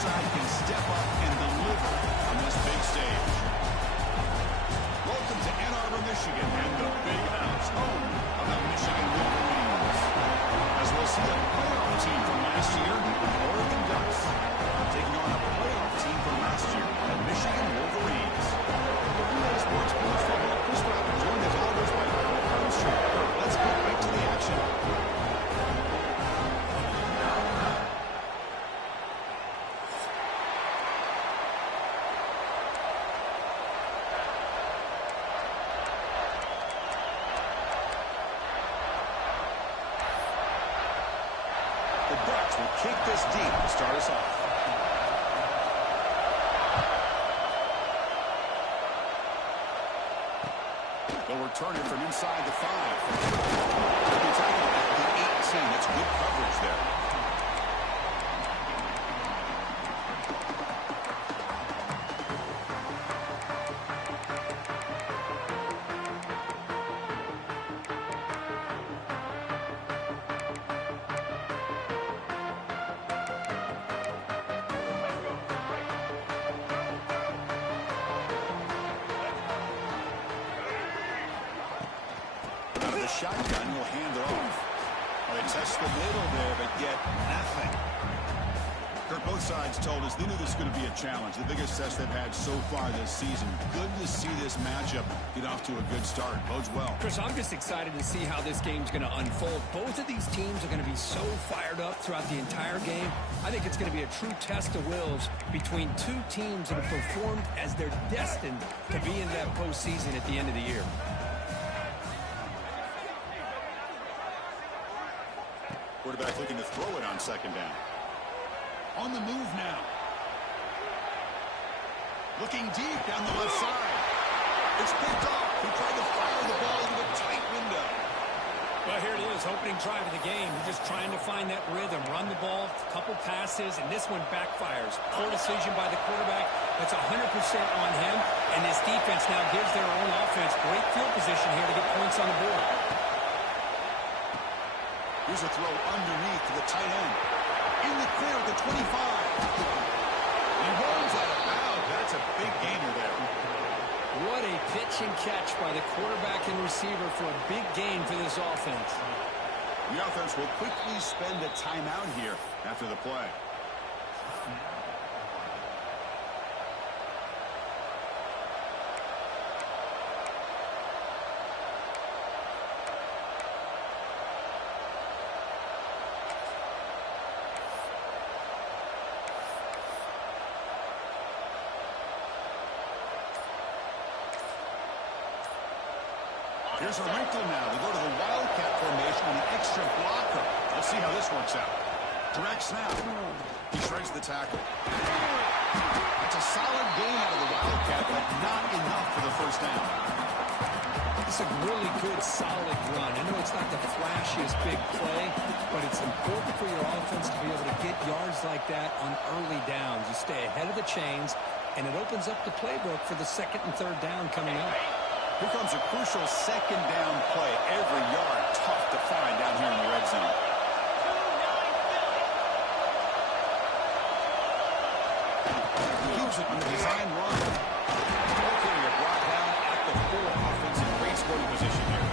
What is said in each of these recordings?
side can step up and deliver on this big stage. Welcome to Ann Arbor, Michigan, and the Big House, home of the Michigan Wolverines. As we'll see a playoff team from last year, the Oregon Ducks, taking on a playoff team from last year, the Michigan Wolverines. Sports College Football, Chris Robin, joined as always by Paul Armstrong. Let's get right to the action. The Ducks will kick this deep to start us off. They'll return it from inside the 5. They'll be taking it at the 18. That's good coverage there. Shotgun will hand it off. Well, they test the middle there, but yet nothing. Kirk, both sides told us they knew this was going to be a challenge. The biggest test they've had so far this season. Good to see this matchup get off to a good start. Bodes well. Chris, I'm just excited to see how this game's going to unfold. Both of these teams are going to be so fired up throughout the entire game. I think it's going to be a true test of wills between two teams that have performed as they're destined to be in that postseason at the end of the year. Quarterback looking to throw it on second down. On the move now. Looking deep down the left side. It's picked off. He tried to fire the ball into a tight window. Well, here it is, opening drive of the game. He's just trying to find that rhythm, run the ball, a couple passes, and this one backfires. Poor decision by the quarterback. That's 100% on him, and this defense now gives their own offense great field position here to get points on the board. Here's a throw underneath to the tight end. In the clear at the 25. He rolls out of bounds. That's a big gainer there. What a pitch and catch by the quarterback and receiver for a big gain for this offense. The offense will quickly spend a timeout here after the play. Here's a wrinkle now. They go to the Wildcat formation with an extra blocker. Let's see how this works out. Direct snap. He shreds the tackle. That's a solid gain out of the Wildcat, but not enough for the first down. It's a really good, solid run. I know it's not the flashiest big play, but it's important for your offense to be able to get yards like that on early downs. You stay ahead of the chains, and it opens up the playbook for the second and third down coming up. Here comes a crucial second down play. Every yard tough to find down here in the red zone. He keeps it on the design run. Okay, you're brought down at the 4. Offense in great scoring position here.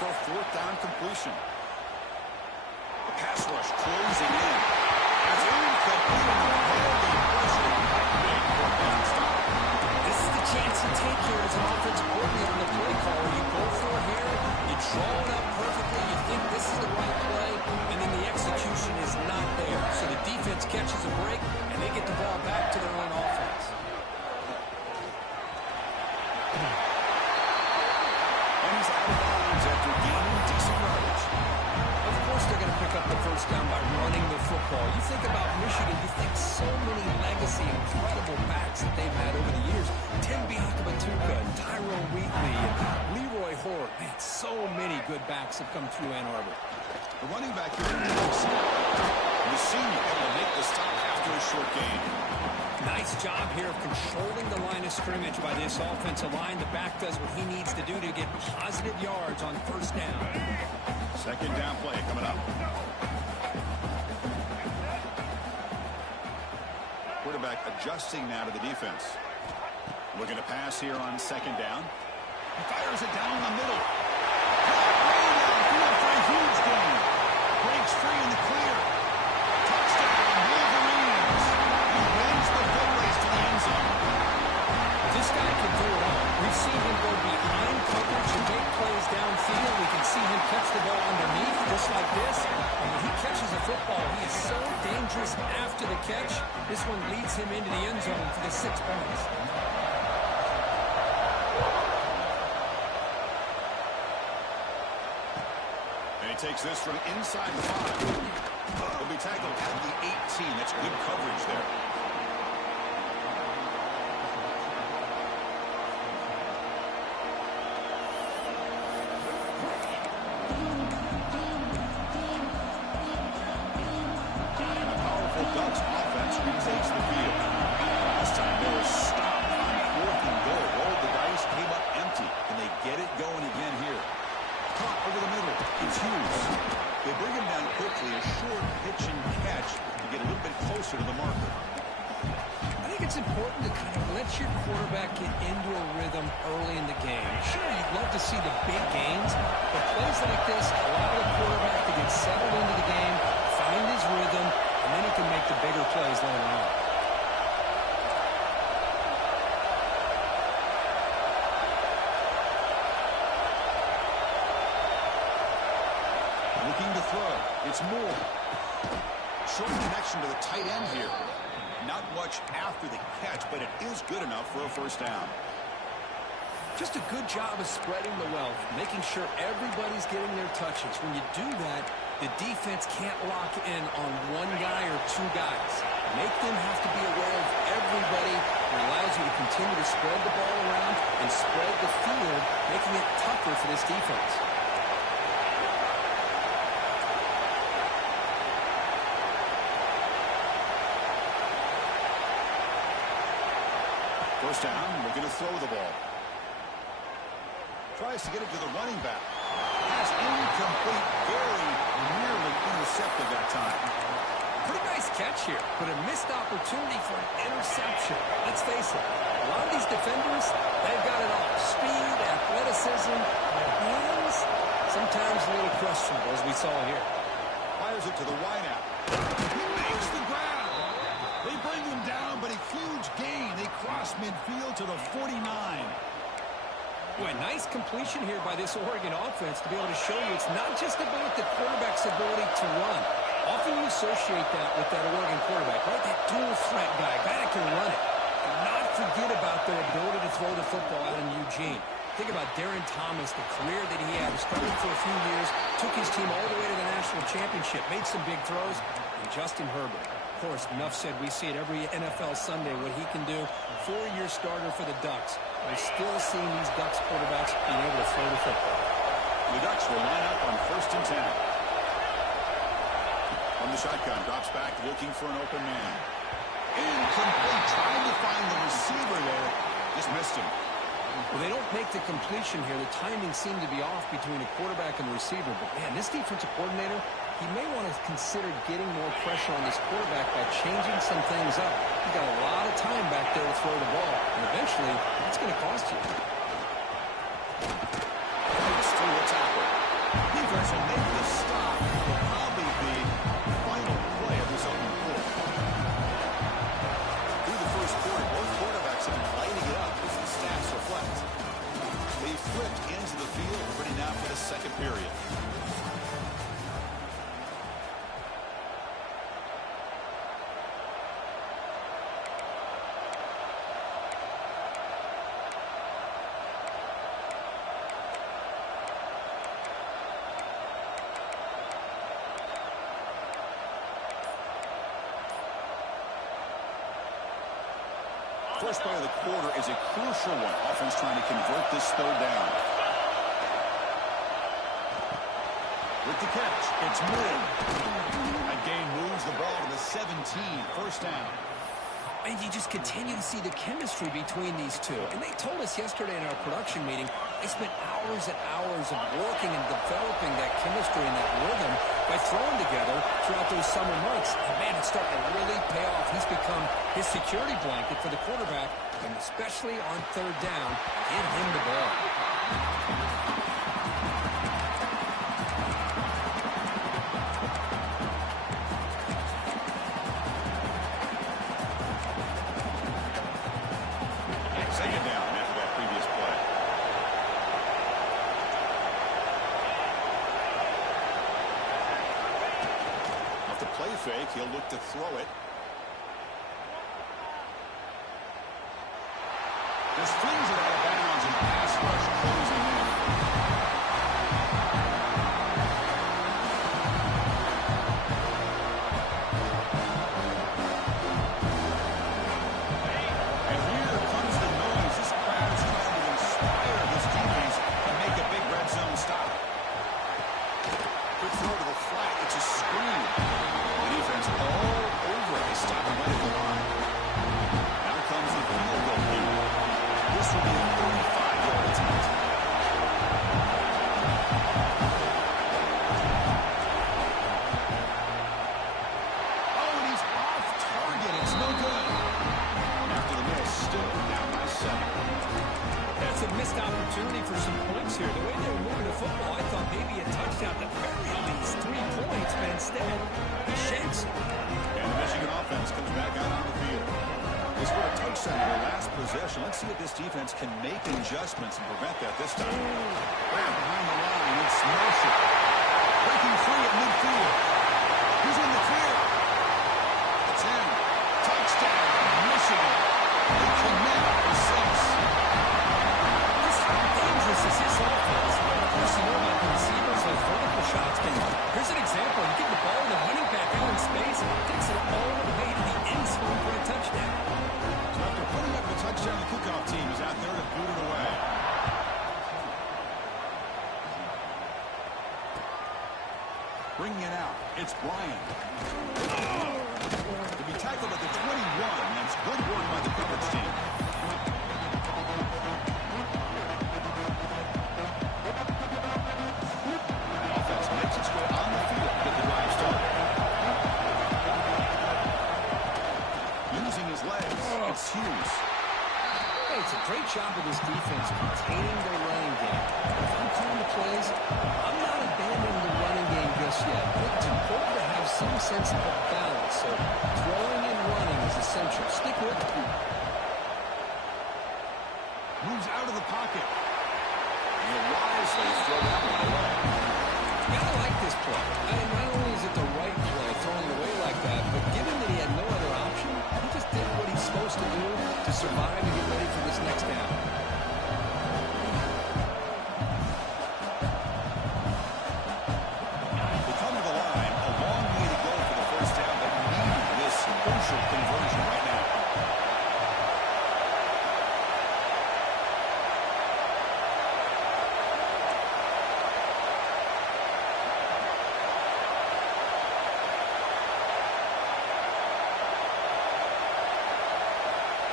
for a fourth down completion. The pass rush closing in. It's incomplete. Heavy pressure. Big fourth down stop. This is the chance you take here as an offensive coordinator on the play call. You go for it here, you draw it up perfectly, you think this is the right play, and then the execution is not there. So the defense catches a break, and they get the ball back to their own offense. And he's out of bounds after gaining decent yardage. Of course they're going to pick up the first down by running the football. You think about Michigan, you think so many legacy, incredible backs that they've had over the years. Tim Biakabatuka, Tyrone Wheatley, Leroy Hort. Man, so many good backs have come through Ann Arbor. The running back here in the senior able to make the stop after a short gain. Nice job here of controlling the line of scrimmage by this offensive line. The back does what he needs to do to get positive yards on first down. Second down play coming up. Quarterback adjusting now to the defense. Looking to pass here on second down. He fires it down the middle. Way downfield for a huge gain. Breaks free in the clear. Touchdown, Wolverines. He wins the foot race to the end zone. This guy can do it all. We've seen him go behind coverage and make plays downfield. We can see him catch the ball underneath just like this. And when he catches a football, he is so dangerous after the catch. This one leads him into the end zone for the 6 points. And he takes this from inside the 5. He'll be tackled at the 18. That's good coverage there. To the marker. I think it's important to kind of let your quarterback get into a rhythm early in the game. Sure, you'd love to see the big gains, but plays like this allow the quarterback to get settled into the game, find his rhythm, and then he can make the bigger plays later on. Looking to throw. It's Moore. Short connection to the tight end here. Not much after the catch, but it is good enough for a first down. Just a good job of spreading the wealth, making sure everybody's getting their touches. When you do that, the defense can't lock in on one guy or two guys. Make them have to be aware of everybody. It allows you to continue to spread the ball around and spread the field, making it tougher for this defense. First down, looking to throw the ball. Tries to get it to the running back. Pass incomplete, very nearly intercepted that time. Pretty nice catch here, but a missed opportunity for an interception. Let's face it, a lot of these defenders, they've got it all. Speed, athleticism, their hands, sometimes a little questionable, as we saw here. Fires it to the wideout. He makes the grab. They bring him down, but a huge gain. They cross midfield to the 49. Boy, nice completion here by this Oregon offense to be able to show you it's not just about the quarterback's ability to run. Often you associate that with that Oregon quarterback, right? That dual threat guy that can run it. Do not forget about their ability to throw the football out in Eugene. Think about Darren Thomas, the career that he had. Started for a few years, took his team all the way to the national championship, made some big throws, and Justin Herbert. Of course, enough said, we see it every NFL Sunday what he can do. 4-year starter for the Ducks. We're still seeing these Ducks quarterbacks being able to throw the football. The Ducks will line up on 1st and 10. From the shotgun, drops back, looking for an open man. Incomplete, trying to find the receiver there. Just missed him. Well, they don't make the completion here. The timing seemed to be off between the quarterback and the receiver. But, man, this defensive coordinator, he may want to consider getting more pressure on this quarterback by changing some things up. He's got a lot of time back there to throw the ball. And eventually, that's going to cost you. Thanks to the tackle. So maybe the stop will probably be the final play of this opening quarter. Through the first quarter, both quarterbacks have been lighting it up as the stats reflect. They flipped into the field, ready now for the second period. First play of the quarter is a crucial one. Offense trying to convert this third down. With the catch, it's Moore. That gain moves the ball to the 17, first down. And you just continue to see the chemistry between these two. And they told us yesterday in our production meeting, they spent hours and hours of working and developing that chemistry and that rhythm by throwing together throughout those summer months. And, man, it's starting to really pay off. He's become his security blanket for the quarterback, and especially on third down, give him the ball. Second down after that previous play. Off the play fake, he'll look to throw it. Just flings it out of bounds and pass rush closing in. And here comes the noise. This crowd is trying to inspire this defense to make a big red zone stop. Quick throw to the flat. It's a screen. The defense all over it. They stop him right at the line. Now comes the field goal here. This will be a 35-yard attempt. Oh, and he's off target. It's no good. After the miss, still down by 7. That's a missed opportunity for some points here. The way they were moving the football, I thought maybe a touchdown, at the very least 3 points, but instead, he shakes it. And the Michigan offense comes back out on the field. They scored a touchdown in their last possession. Let's see if this defense can make adjustments and prevent that this time. Right behind the line, it's Marshall. Breaking free at midfield. He's in the clear. It's in. Touchdown, Michigan. They connect for 6. Just how dangerous is this offense? Of course, you know about the receivers, those vertical shots. But here's an example. You get the ball and the running back out in space, takes it all the way to the end zone for a touchdown. So after putting up the touchdown, the kickoff team is out there to boot it away. Bringing it out, it's Bryant. To be tackled at the 21, that's good work by the coverage team. Offense makes its way on the field to get the drive started. Using his legs, it's Hughes. Hey, it's a great job of this defense containing their running game. If I'm calling the plays, I'm not abandoning the running game just yet. But it's important to have some sense of balance. So throwing and running is essential. Stick with it. Moves out of the pocket. And he'll wisely throw that one away. You gotta like this play. I mean, not only is it the right play, throwing it away like that, but given that he had no other option, he just did what he's supposed to do to survive and get ready for this next down. They come to the line. A long way to go for the first down, but need this crucial conversion right now.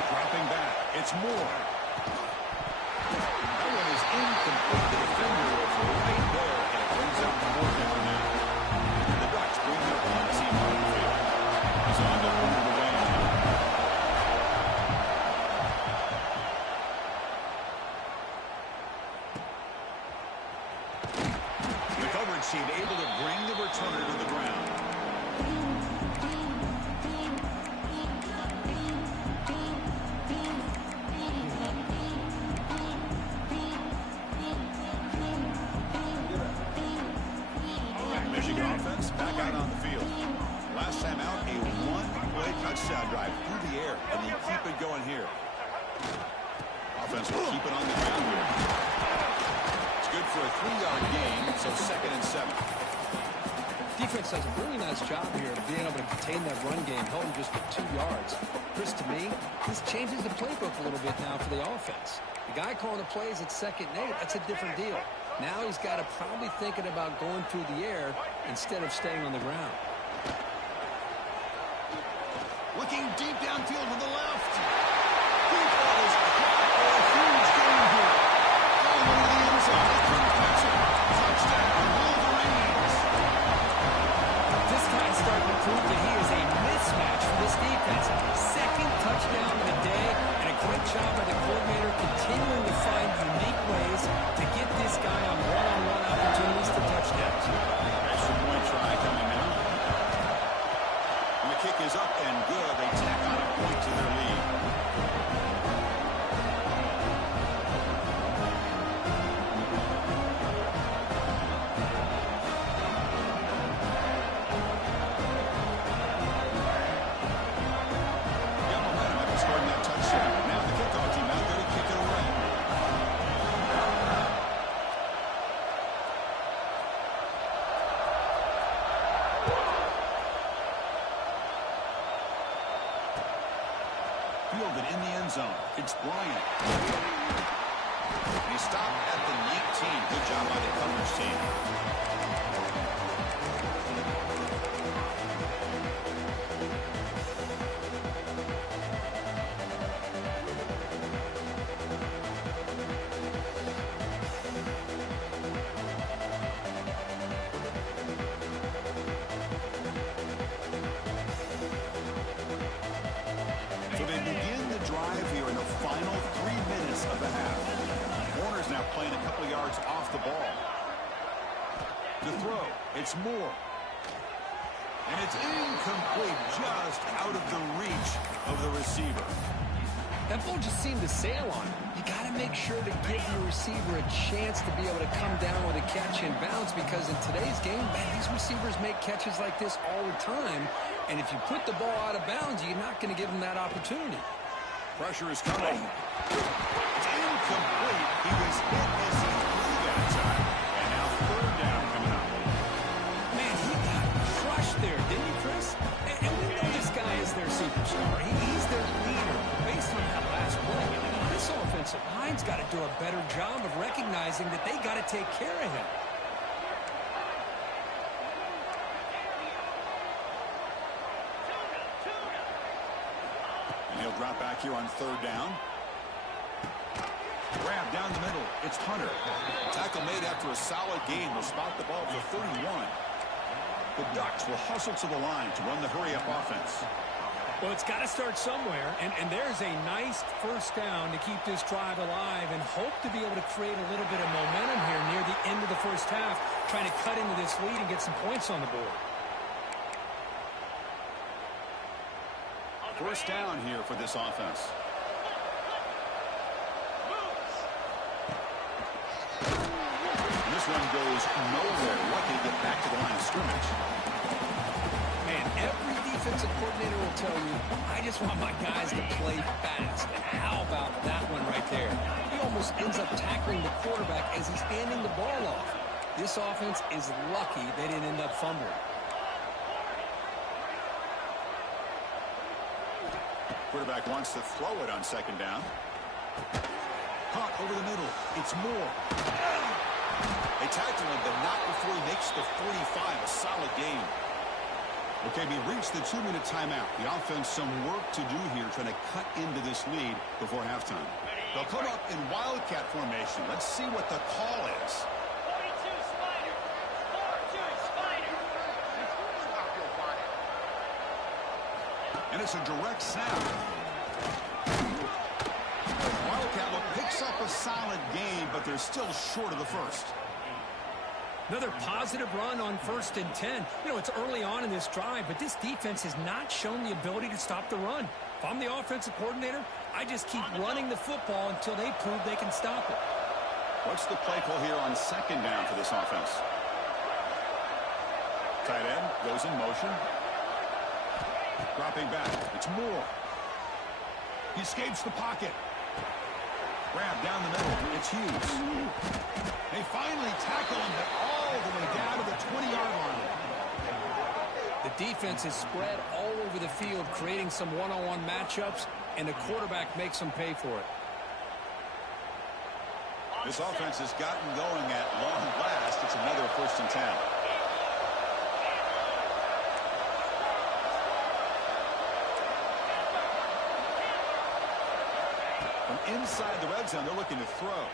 Dropping back. It's Moore. That one is incomplete. The defender was right there, and it brings up 4th down now. The Ducks bring their punt team on the field. He's on to move the way now. The coverage team touchdown drive through the air, and they keep it going here. Offense will keep it on the ground here. It's good for a 3-yard gain, so 2nd and 7. Defense does a really nice job here of being able to contain that run game, held him just for 2 yards. Chris, to me, this changes the playbook a little bit now for the offense. The guy calling the plays at 2nd and 8, that's a different deal. Now he's got to probably thinking about going through the air instead of staying on the ground. Looking deep downfield to the left. Deep ball is caught for a huge gain here. All the way to the end zone. They couldn't catch it. Touchdown, Wolverines. This guy is starting to prove that he is a mismatch for this defense. 2nd touchdown of the day, and a great job by the coordinator continuing to find unique ways to get this guy on one-on-one opportunities for touchdowns. Extra point try coming now. And the kick is up and good. They tack on a point to their lead. Got momentum after scoring that touchdown. Now the kickoff team out there to kick it away. Fielded in the end zone. It's Bryant. He stopped at the 19. Good job by the coverage team. So they begin the drive here in the final 3 minutes of the half. Warner's now playing a couple yards off the ball. To throw, it's Moore. And it's incomplete, just out of the reach of the receiver. That ball just seemed to sail on him. You got to make sure to give your receiver a chance to be able to come down with a catch and bounce, because in today's game, man, these receivers make catches like this all the time. And if you put the ball out of bounds, you're not going to give them that opportunity. Pressure is coming. It's incomplete. He was hit as he threw that time. And now 3rd down coming up. Man, he got crushed there, didn't he, Chris? And we know this guy is their superstar. He's their leader. Based on that last play, this offensive line's got to do a better job of recognizing that they got to take care of him. And he'll drop back here on 3rd down. Grab down the middle. It's Hunter. Tackle made after a solid gain. Will spot the ball for 31. The Ducks will hustle to the line to run the hurry-up offense. Well, it's got to start somewhere, and there's a nice 1st down to keep this drive alive and hope to be able to create a little bit of momentum here near the end of the 1st half, trying to cut into this lead and get some points on the board. 1st down here for this offense. And this one goes nowhere. Lucky to get back to the line of scrimmage. Man, every defensive coordinator will tell you, I just want my guys to play fast. And how about that one right there? He almost ends up tackling the quarterback as he's handing the ball off. This offense is lucky they didn't end up fumbling. Quarterback wants to throw it on 2nd down. Caught over the middle. It's Moore. They tackle him, but not before he makes the 45. A solid game. Okay, we reached the 2-minute timeout. The offense some work to do here, trying to cut into this lead before halftime. They'll come up in Wildcat formation. Let's see what the call is. And it's a direct snap. Wildcat picks up a solid game, but they're still short of the 1st. Another positive run on 1st and 10. You know, it's early on in this drive, but this defense has not shown the ability to stop the run. If I'm the offensive coordinator, I just keep running the football until they prove they can stop it. What's the play call here on 2nd down for this offense? Tight end goes in motion. Dropping back. It's Moore. He escapes the pocket. Grab down the middle. It's Hughes. They finally tackle him all the way down to the 20-yard line. The defense is spread all over the field, creating some one-on-one matchups, and the quarterback makes them pay for it. This offense has gotten going at long last. It's another 1st and 10. From inside the red zone, they're looking to throw.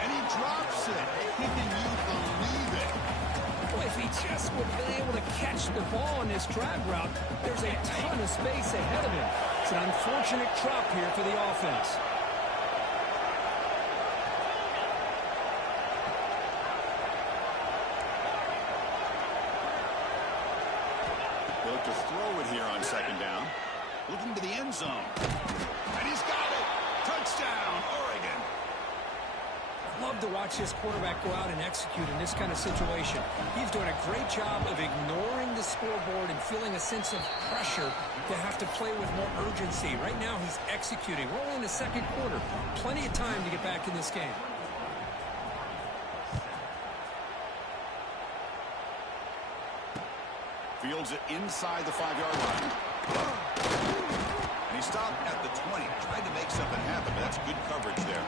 And he drops it. Can you believe it? Well, if he just would have been able to catch the ball on this drag route, there's a ton of space ahead of him. It's an unfortunate drop here for the offense. They look to throw it here on 2nd down. Looking to the end zone. And he's got it. Touchdown, Oregon. I love to watch this quarterback go out and execute in this kind of situation. He's doing a great job of ignoring the scoreboard and feeling a sense of pressure to have to play with more urgency. Right now, he's executing. We're only in the 2nd quarter. Plenty of time to get back in this game. Fields it inside the 5-yard line. And he stopped at the 20. Tried to make something happen, but that's good coverage there.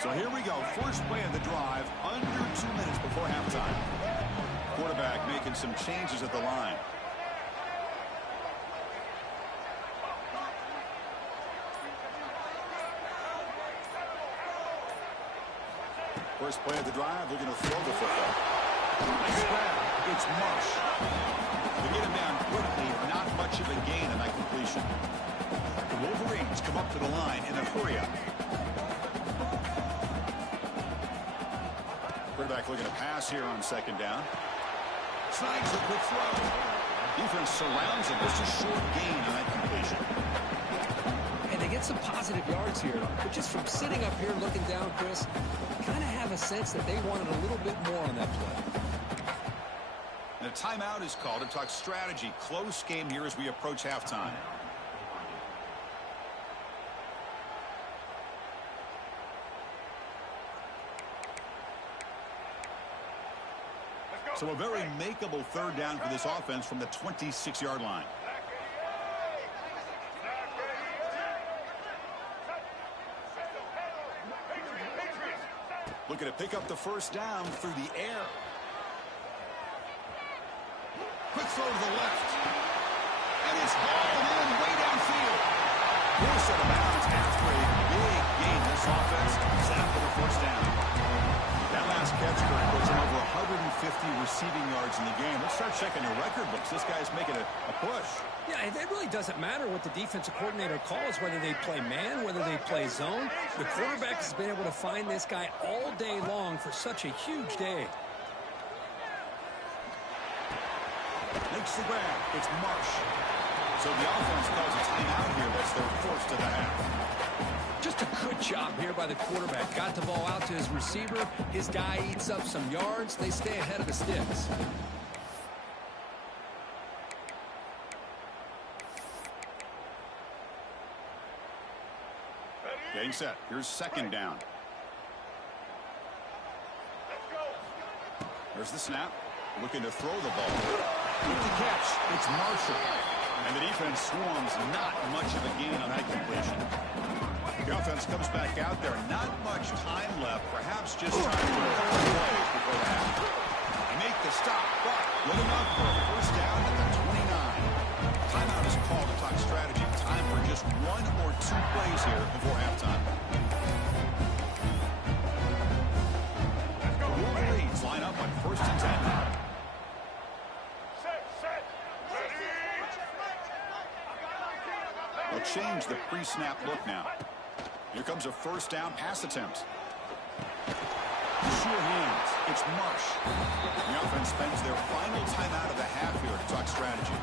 So here we go. First play of the drive, under 2 minutes before halftime. Quarterback making some changes at the line. First play of the drive, they're going to throw the football. Nice grab. It's Marsh. They get him down quickly, not much of a gain on that completion. The Wolverines come up to the line in a hurry-up. Quarterback looking to pass here on 2nd down. Snags a quick throw. Defense surrounds him. Just a short gain on that completion. And they get some positive yards here. But just from sitting up here looking down, Chris, kind of have a sense that they wanted a little bit more on that play. And a timeout is called to talk strategy. Close game here as we approach halftime. So a very makeable 3rd down for this offense from the 26-yard line. Looking to pick up the 1st down through the air. Quick throw to the left. And it's hauled in way downfield. Here's set of bounds after a big gain. This offense set up for the 1st down. That last catch, Kurt, was in over 150 receiving yards in the game. Let's start checking the record books. This guy's making a push. Yeah, it really doesn't matter what the defensive coordinator calls, whether they play man, whether they play zone. The quarterback has been able to find this guy all day long for such a huge day. Makes the grab. It's Marsh. So the offense calls a timeout here. That's their 1st of the half. Just a good job here by the quarterback. Got the ball out to his receiver. His guy eats up some yards. They stay ahead of the sticks. Getting set. Here's 2nd down. There's the snap. Looking to throw the ball. With the catch, it's Marshall. And the defense swarms. Not much of a gain on that completion. The offense comes back out there. Not much time left. Perhaps just time for a couple plays before the half. They make the stop, but good enough for a 1st down at the 29. Timeout is called to talk strategy. Time for just 1 or 2 plays here before halftime. The Wolverines line up on 1st and 10. They'll change the pre-snap look now. Here comes a 1st down pass attempt. Sure hands. It's Marsh. The offense spends their final timeout of the half here to talk strategy.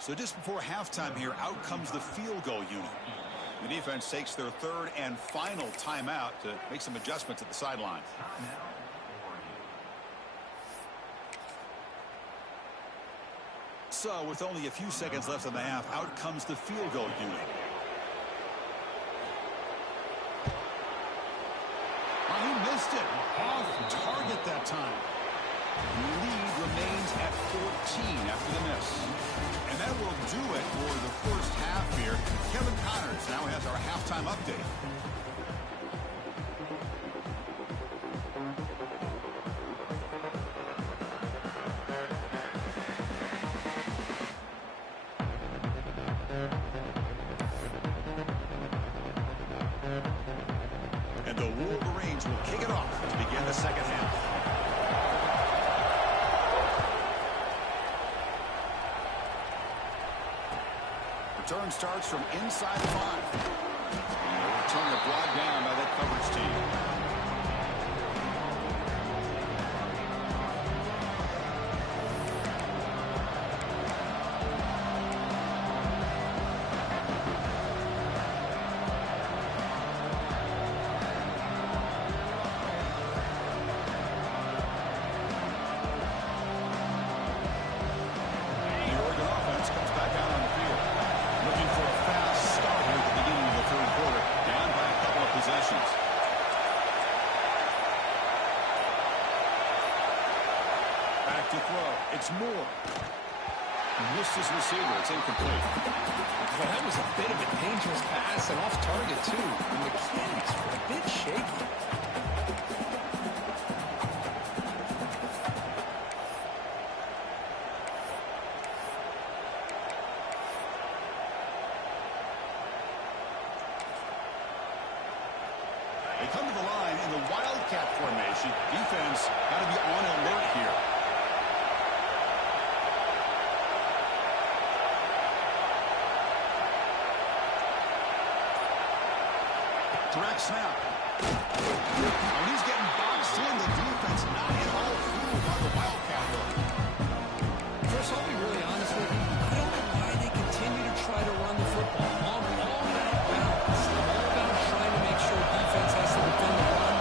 So just before halftime here, out comes the field goal unit. The defense takes their third and final timeout to make some adjustments at the sideline. So with only a few seconds left in the half, out comes the field goal unit. Oh, he missed it. Off target that time. The lead remains at 14 after the miss. And that will do it for the first half here. Kevin Connors now has our halftime update. And the Wolverines will kick it off to begin the second half. Return starts from inside 5. And the return is brought down by that coverage team. The Oregon offense comes back out on the field. Looking for a fast start here at the beginning of the third quarter. Down by a couple of possessions. Back to throw. It's Moore. Missed his receiver. It's incomplete. Well, that was a bit of a dangerous pass and off target, too. The mechanics were a bit shaky. They come to the line in the Wildcat formation. Defense got to be on alert here. Direct snap. When he's getting boxed in, the defense not at all fooled by the Wildcat look. Chris, I'll be really honest with you. I don't know why they continue to try to run the football. All that balance. All about trying to make sure defense has to defend the run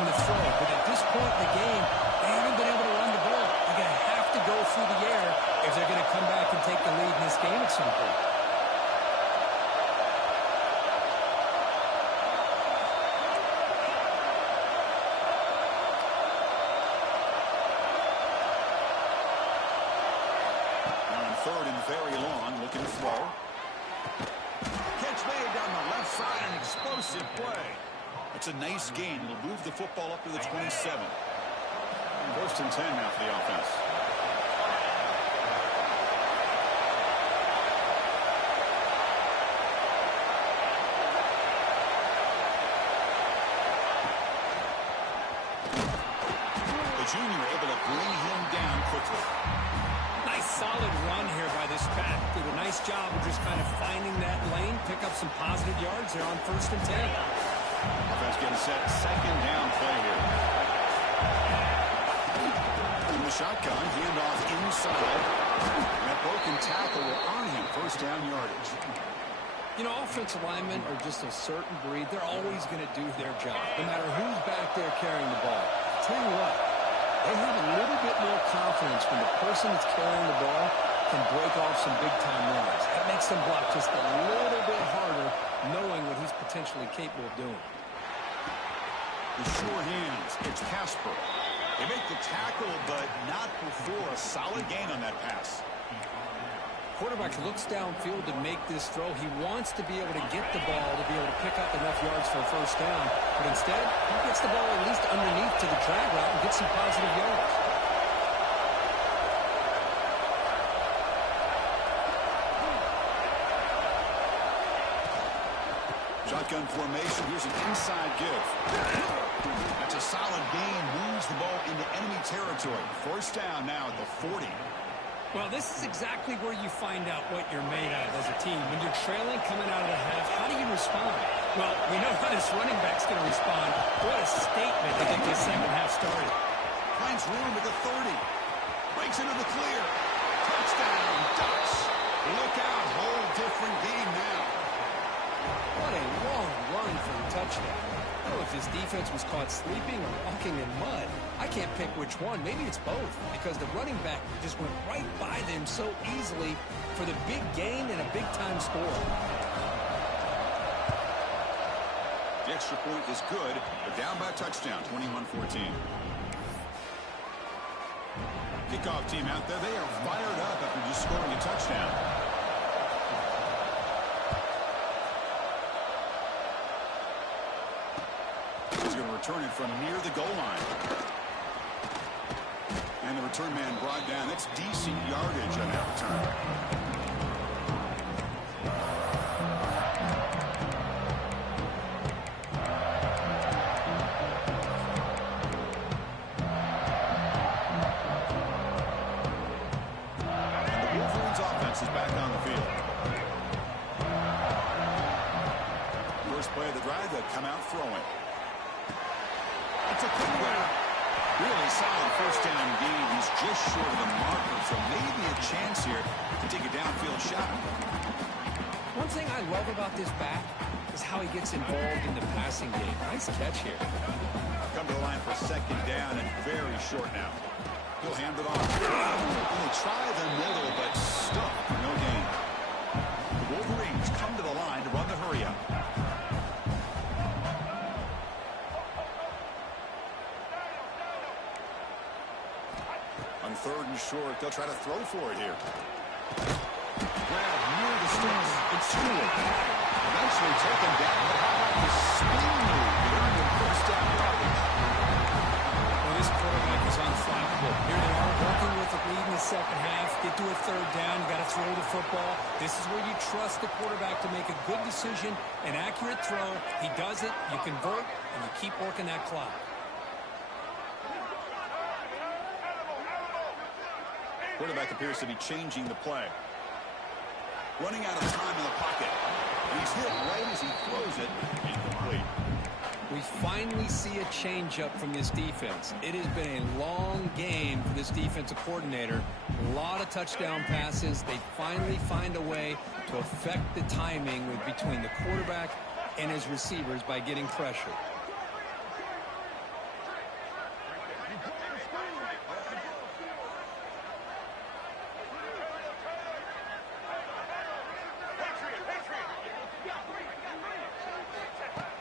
and the throw. But at this point in the game, they haven't been able to run the ball. They're going to have to go through the air if they're going to come back and take the lead in this game at some point. Third and very long, looking to throw. Catch made down the left side, an explosive play. It's a nice gain. It'll move the football up to the 27. First and 10 now for the offense. The junior able to bring him down quickly. Nice solid run here by this back. Did a nice job of just kind of finding that lane, pick up some positive yards there on first and 10. Offense getting set. Second down play here. In the shotgun, handoff inside. That broken tackle will earn him first down yardage. You know, offensive linemen are just a certain breed. They're always going to do their job, no matter who's back there carrying the ball. I'll tell you what, they have a little bit more confidence when the person that's carrying the ball can break off some big-time runs. That makes them block just a little bit harder, knowing what he's potentially capable of doing. The sure hands. It's Casper. They make the tackle, but not before a solid gain on that pass. Quarterback looks downfield to make this throw. He wants to be able to get the ball to be able to pick up enough yards for a first down. But instead, he gets the ball at least underneath to the drag route and gets some positive yards. Shotgun formation. Here's an inside give. That's a solid gain. Moves the ball into enemy territory. First down now at the 40. Well, this is exactly where you find out what you're made of as a team. When you're trailing coming out of the half, how do you respond? Well, we know how this running back's going to respond. What a statement to get this second half started. Finds room at the 30. Breaks into the clear. Touchdown, Ducks. Look out. Whole different game now. What a long run for a touchdown. I don't know if his defense was caught sleeping or walking in mud. I can't pick which one. Maybe it's both, because the running back just went right by them so easily for the big gain and a big-time score. The extra point is good, but down by a touchdown, 21-14. Kickoff team out there. They are fired up after just scoring a touchdown. He's going to return it from near the goal line. And the return man brought down. That's decent yardage on that return. Is back on the field. First play of the drive, they'll come out throwing. It's a quick route. Really solid first down gain. He's just short of the marker, so maybe a chance here to take a downfield shot. One thing I love about this back is how he gets involved in the passing game. Nice catch here. Come to the line for second down and very short now. He'll hand it off. They try the middle, but stuck for no gain. The Wolverines come to the line to run the hurry up. On third and short, they'll try to throw for it here. Grab near the sticks. It's Stewart. Eventually taken down, but how about the spin move? He earned him first down yardage. This quarterback is unflappable. Here they are working with the lead in the second half. Get to a third down. You got to throw the football. This is where you trust the quarterback to make a good decision, an accurate throw. He does it, you convert, and you keep working that clock. Quarterback appears to be changing the play. Running out of time in the pocket. And he's hit right as he throws it. Incomplete. We finally see a change-up from this defense. It has been a long game for this defensive coordinator. A lot of touchdown passes. They finally find a way to affect the timing between the quarterback and his receivers by getting pressure.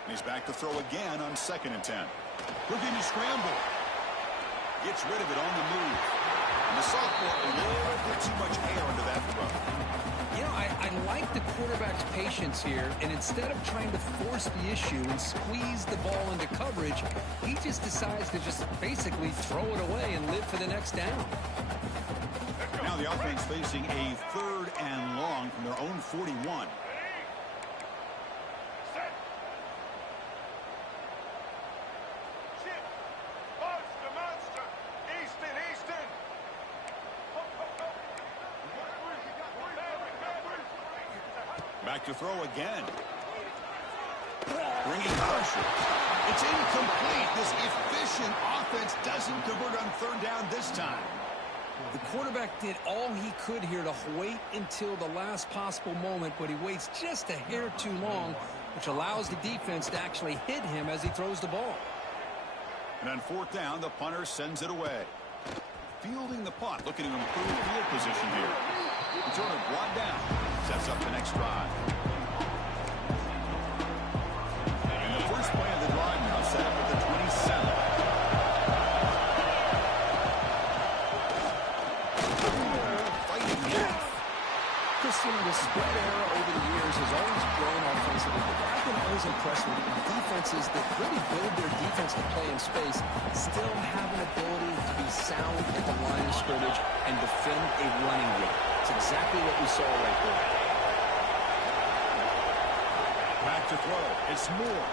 He's back to throw again on 2nd and 10. Looking to scramble. Gets rid of it on the move. And the sophomore, a little bit too much air under that throw. You know, I like the quarterback's patience here, and instead of trying to force the issue and squeeze the ball into coverage, he just decides to just basically throw it away and live for the next down. Now the offense facing a 3rd and long from their own 41. Back to throw again. Bringing pressure. It's incomplete. This efficient offense doesn't convert on 3rd down this time. The quarterback did all he could here to wait until the last possible moment, but he waits just a hair too long, which allows the defense to actually hit him as he throws the ball. And on 4th down, the punter sends it away. Fielding the punt, looking to improve field position here. Returner brought down. Sets up the next drive. And the first play of the drive now set up at the 27. Fighting death. Christian, the spread era over the years has always grown offensively, but I've been always impressed with defenses that really build their defense to play in space, still have an ability to be sound at the line of scrimmage and defend a running game. It's exactly what we saw right there. Back to to throw. It's Moore.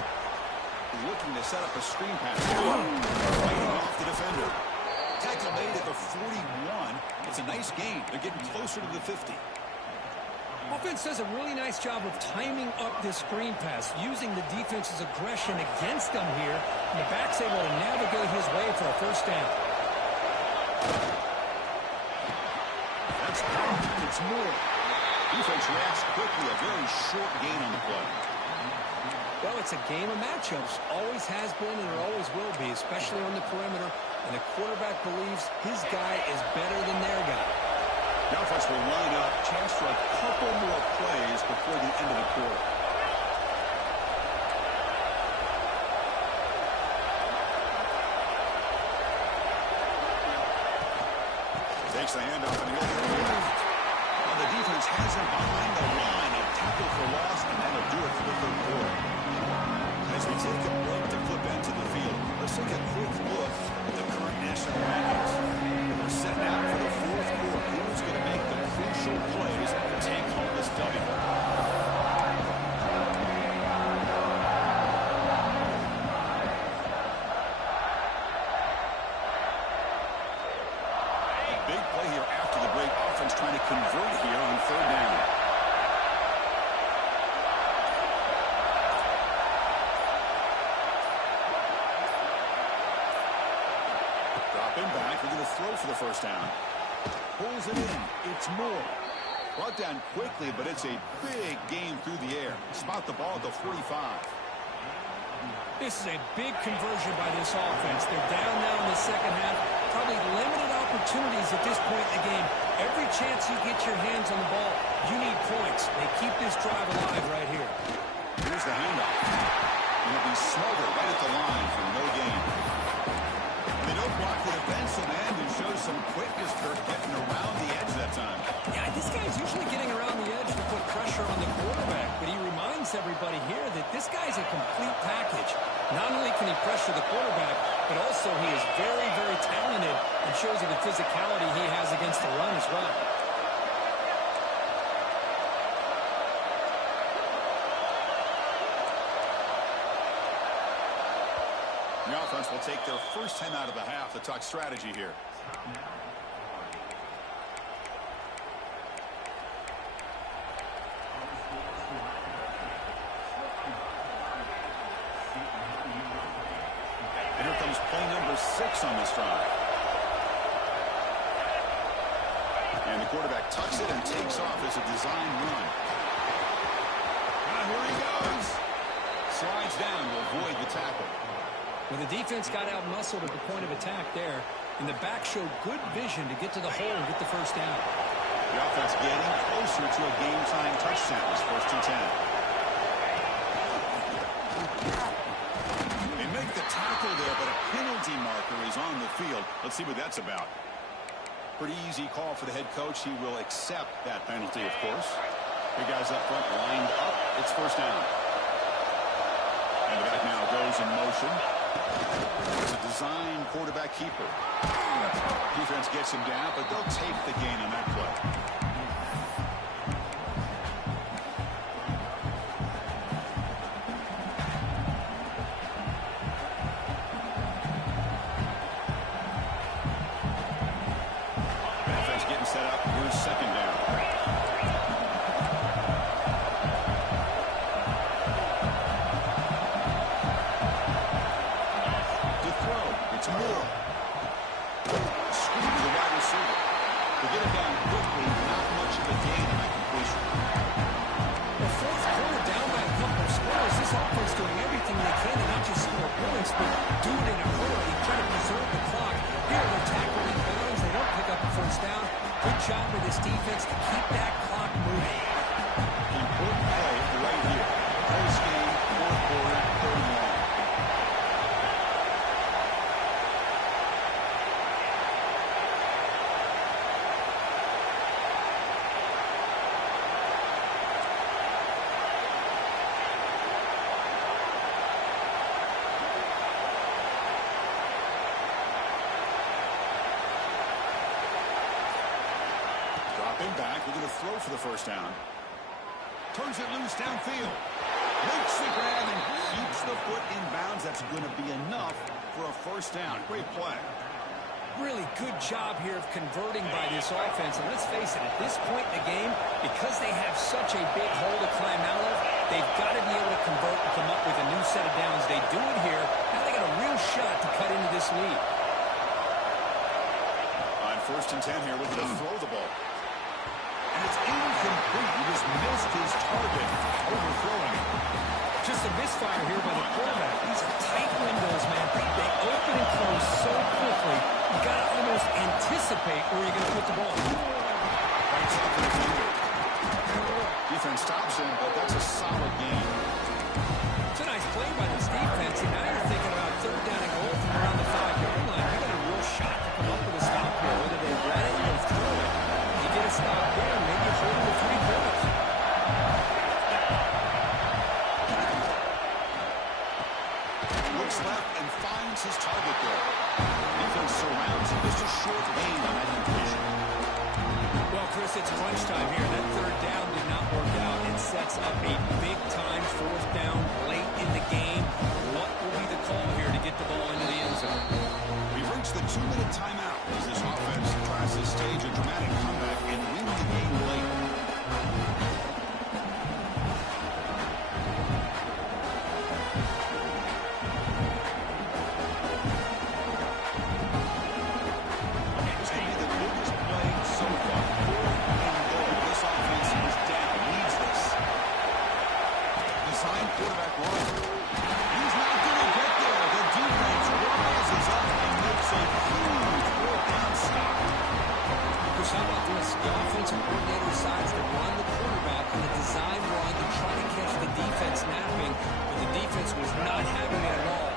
Looking to set up a screen pass. Fighting off the defender. Tackle made at the 41. It's a nice gain. They're getting closer to the 50. Offense does a really nice job of timing up this screen pass, using the defense's aggression against them here. And the back's able to navigate his way for a first down. That's powerful. It's Moore. Defense reacts quickly. A very short gain on the play. Well, it's a game of matchups. Always has been and it always will be, especially on the perimeter. And the quarterback believes his guy is better than their guy. The offense will line up. Chance for a couple more plays before the end of the quarter. Takes the handoff and he goes to the left. Well, the defense has him behind the line. A tackle for loss, and that'll do it for the third quarter. As we take a break to flip into the field, let's take a quick look at the current national rankings. We're set now for the fourth quarter. Who's going to make the crucial plays to take home this W? Big play here after the break. Offense trying to convert here on third down. Dropping back. We're going to throw for the first down. Pulls it in. It's Moore. Brought down quickly, but it's a big game through the air. Spot the ball at the 45. This is a big conversion by this offense. They're down now in the second half. Probably limited opportunities at this point in the game. Every chance you get your hands on the ball, you need points. They keep this drive alive right here. Here's the handoff. And it'll be smothered right at the line for no gain. They don't block the defensive end and show some quickness for getting around the edge that time. Yeah, this guy's usually getting around the edge to put pressure on the quarterback, but he reminds everybody here that this guy's a complete package. Not only can he pressure the quarterback, but also he is very, very talented and shows you the physicality he has against the run as well. The offense will take their first 10 out of the half to talk strategy here. And here comes play number 6 on this drive. And the quarterback tucks it and takes off as a design run. And here he goes. Slides down to avoid the tackle. Well, the defense got out-muscled at the point of attack there, and the back showed good vision to get to the hole and get the first down. The offense getting closer to a game-time touchdown. It's first and 10. They make the tackle there, but a penalty marker is on the field. Let's see what that's about. Pretty easy call for the head coach. He will accept that penalty, of course. The guys up front lined up. It's first down. And the back now goes in motion. It's a design quarterback keeper. Defense gets him down, but they'll take the gain on that play. Defense getting set up. Here's second down. It's Moore. Screen to the wide receiver. They get it down quickly. Not much of a gain on that completion. The fourth quarter down by a couple of scores. This offense doing everything they can to not just score points, but do it in a hurry, try to preserve the clock. Here they're tackling bounds. They don't pick up the first down. Good job with this defense to keep that clock moving. Important play right here. Close game, fourth quarter, third and long. Dropping back, we're going to throw for the first down. Turns it loose downfield. Makes the grab and keeps the foot in bounds. That's going to be enough for a first down. Great play. Really good job here of converting by this offense. And let's face it, at this point in the game, because they have such a big hole to climb out of, they've got to be able to convert and come up with a new set of downs. They do it here. Now they got a real shot to cut into this lead. On 1st and 10 here, looking to throw the ball. And it's incomplete. He just missed his target, overthrowing it. Just a misfire here by the quarterback. These are tight windows, man. They open and close so quickly. You got to almost anticipate where you're going to put the ball. Right side for the finger. Defense stops him, but that's a solid game. It's a nice play by this defense, and now you're thinking about 3rd down and goal from around the 5-yard line. You got a real shot to come up with a stop here, whether they run it or throw it. You get a stop there, maybe you hold them to 3 points. Looks left and finds his target there. Defense surrounds him. Just a short gain on that completion. Well, Chris, it's crunch time here. That 3rd down did not work out. It sets up a big-time 4th down late in the game. What will be the call here to get the ball into the end zone? We've reached the 2-minute timeout as this offense tries to stage a dramatic comeback and win the game late. This could be the biggest play so far. 4th and goal. This offense is down. Needs this. Design quarterback run. He's not going to get there. The defense rises up and makes a huge 4th down stop. Chris, how about this? The offensive coordinator decides to run the quarterback on a design run to try to catch the defense napping, but the defense was not having it at all.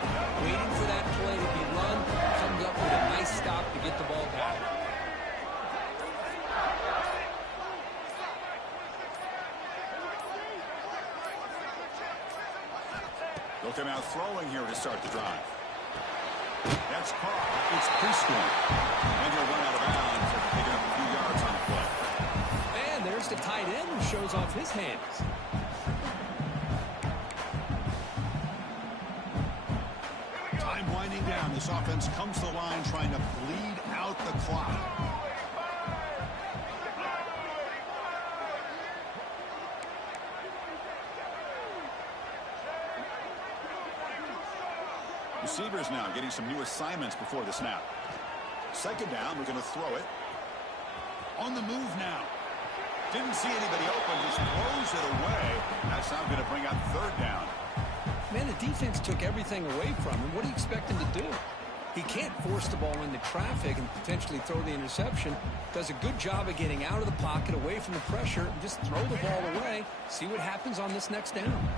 Waiting for that play to be run, comes up with a nice stop to get the ball back. They'll come out throwing here to start the drive. That's caught. It's preschool. And he'll run out of bounds after picking up a few yards on the play. And there's the tight end who shows off his hands. Time winding down. This offense comes to the line trying to bleed out the clock. Receivers now getting some new assignments before the snap. 2nd down, we're going to throw it. On the move now. Didn't see anybody open, just throws it away. That's now going to bring up 3rd down. Man, the defense took everything away from him. What do you expect him to do? He can't force the ball into traffic and potentially throw the interception. Does a good job of getting out of the pocket, away from the pressure, and just throw the ball away. See what happens on this next down.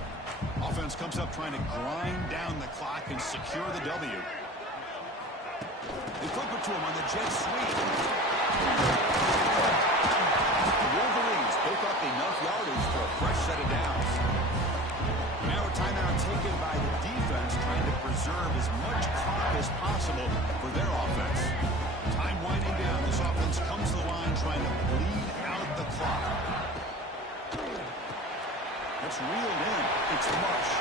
Offense comes up trying to grind down the clock and secure the W. They flip it to him on the jet sweep. The Wolverines pick up enough yardage for a fresh set of downs. Now a timeout taken by the defense trying to preserve as much clock as possible for their offense. Time winding down. This offense comes to the line trying to bleed out the clock. That's reeled in. It's Mush.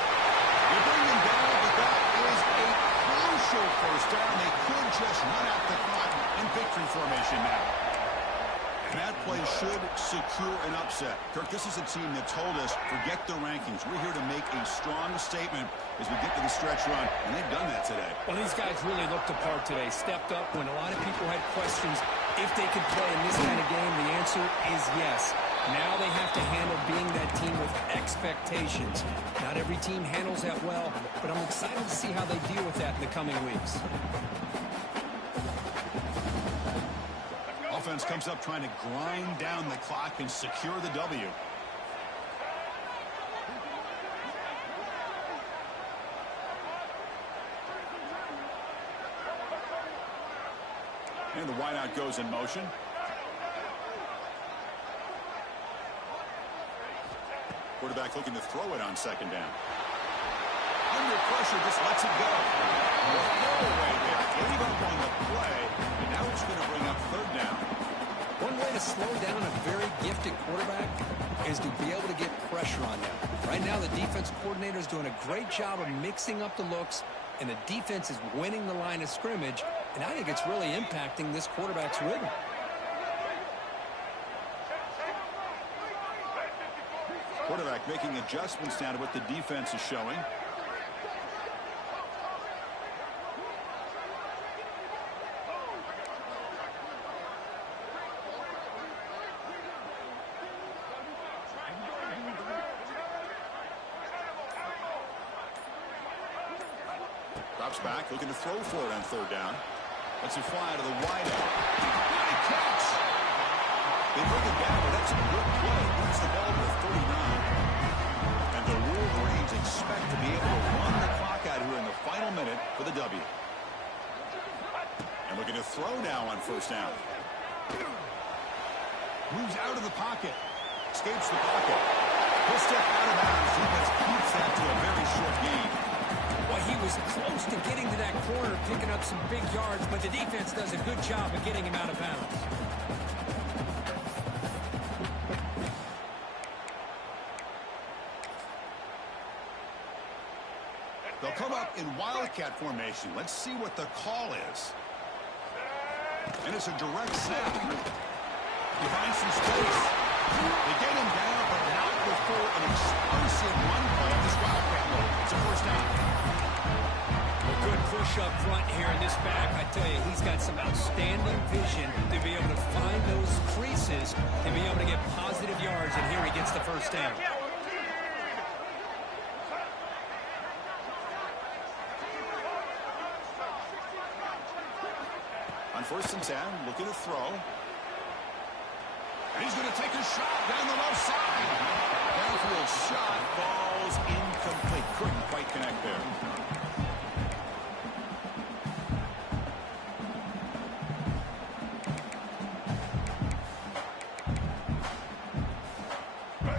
They bring him down, but that is a crucial first down. They could just run out the clock in victory formation now. And that play should secure an upset. Kirk, this is a team that told us, forget the rankings. We're here to make a strong statement as we get to the stretch run, and they've done that today. Well, these guys really looked apart today. Stepped up when a lot of people had questions if they could play in this kind of game. The answer is yes. Now they have to handle being that team with expectations. Not every team handles that well, but I'm excited to see how they deal with that in the coming weeks. Offense comes up trying to grind down the clock and secure the W. And the wideout goes in motion. Quarterback looking to throw it on 2nd down. Under pressure, just lets it go. The throwaway there. Gave up on the play, and now it's going to bring up 3rd down. One way to slow down a very gifted quarterback is is to be able to get pressure on them. Right now, the defense coordinator is doing a great job of mixing up the looks, and the defense is winning the line of scrimmage, and I think it's really impacting this quarterback's rhythm. Quarterback making adjustments now to what the defense is showing. Drops back, looking to throw for it on third down. Lets it fly to the wide out. Great catch! They bring it down, but that's a good play. Moves the ball to 39. And the Wolverines expect to be able to run the clock out here in the final minute for the W. And looking to throw now on first down. Moves out of the pocket. Escapes the pocket. He'll step out of bounds. Defense keeps that to a very short gain. Well, he was close to getting to that corner, picking up some big yards, but the defense does a good job of getting him out of bounds. They'll come up in Wildcat formation. Let's see what the call is. And it's a direct sack. He finds some space. They get him down, but not before an explosive run play on this Wildcat mode. It's a first down. A good push up front here in this back. I tell you, he's got some outstanding vision to be able to find those creases and be able to get positive yards, and here he gets the first down. On 1st and 10, looking to throw. And he's going to take a shot down the left side. Downfield shot falls incomplete. Couldn't quite connect there.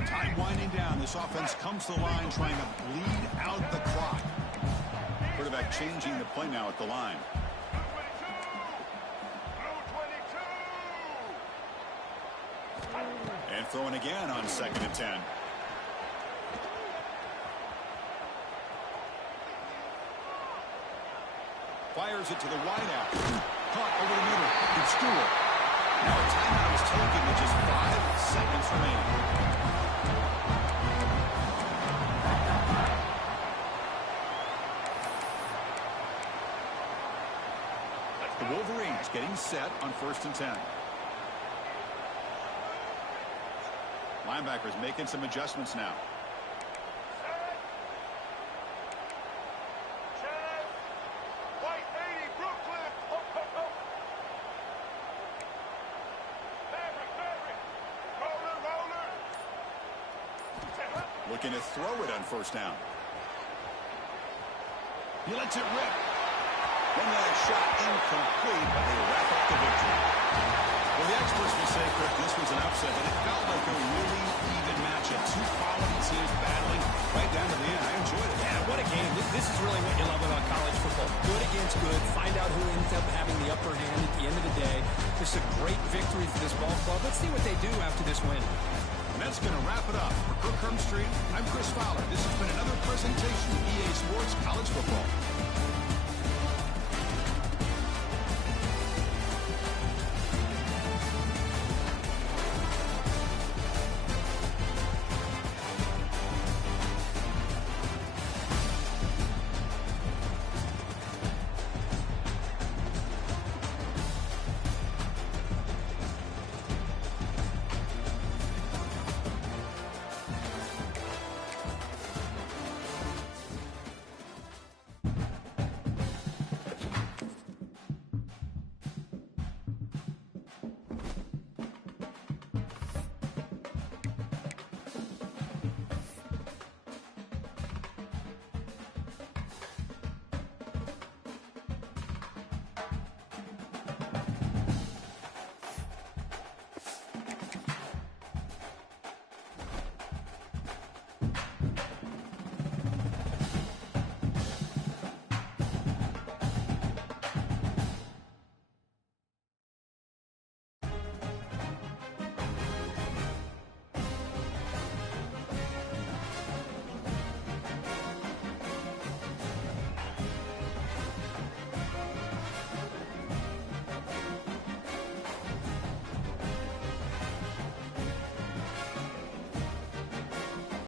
Time winding down. This offense comes to the line trying to bleed out the clock. Quarterback changing the play now at the line. And throwing again on 2nd and 10. Fires it to the wideout. Caught over the middle. It's Stewart. Now a timeout is taken with just 5 seconds remaining. The Wolverines getting set on 1st and 10. Linebackers making some adjustments now. Looking to throw it on 1st down. He lets it rip. One last shot incomplete, but they wrap up the victory. Well, the experts will say, Kirk, this was an upset, but it felt like a really even matchup. Two quality teams battling right down to the end. I enjoyed it. Yeah, what a game. This is really what you love about college football. Good against good. Find out who ends up having the upper hand at the end of the day. This is a great victory for this ball club. Let's see what they do after this win. And that's going to wrap it up. For Kirk Hermstreet, I'm Chris Fowler. This has been another presentation of EA Sports College Football.